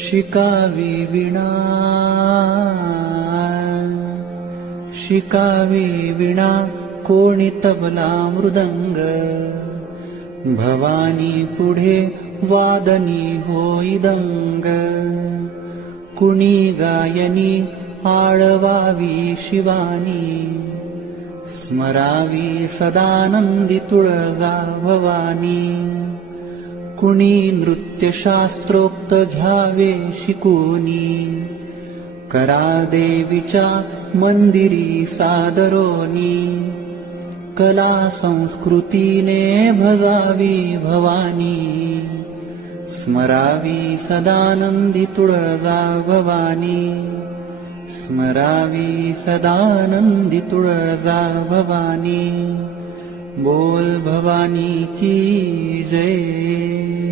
शिकावी विणा शिकावी विणा कोणी तबला मृदंग भवानी पुढे वादनी होई दंग कुणी गायनी आळवावी शिवानी स्मरावी सदानंदी तुळजा भवानी कुणी नृत्यशास्त्रोक्त घ्यावे शिकूनी करा देवीच्या मंदिरी सादरोनी कला संस्कृतीने भजावी भवानी स्मरावी सदानंदी तुळजा भवानी स्मरावी सदानंदी तुळजा भवानी बोल भवानी की जय।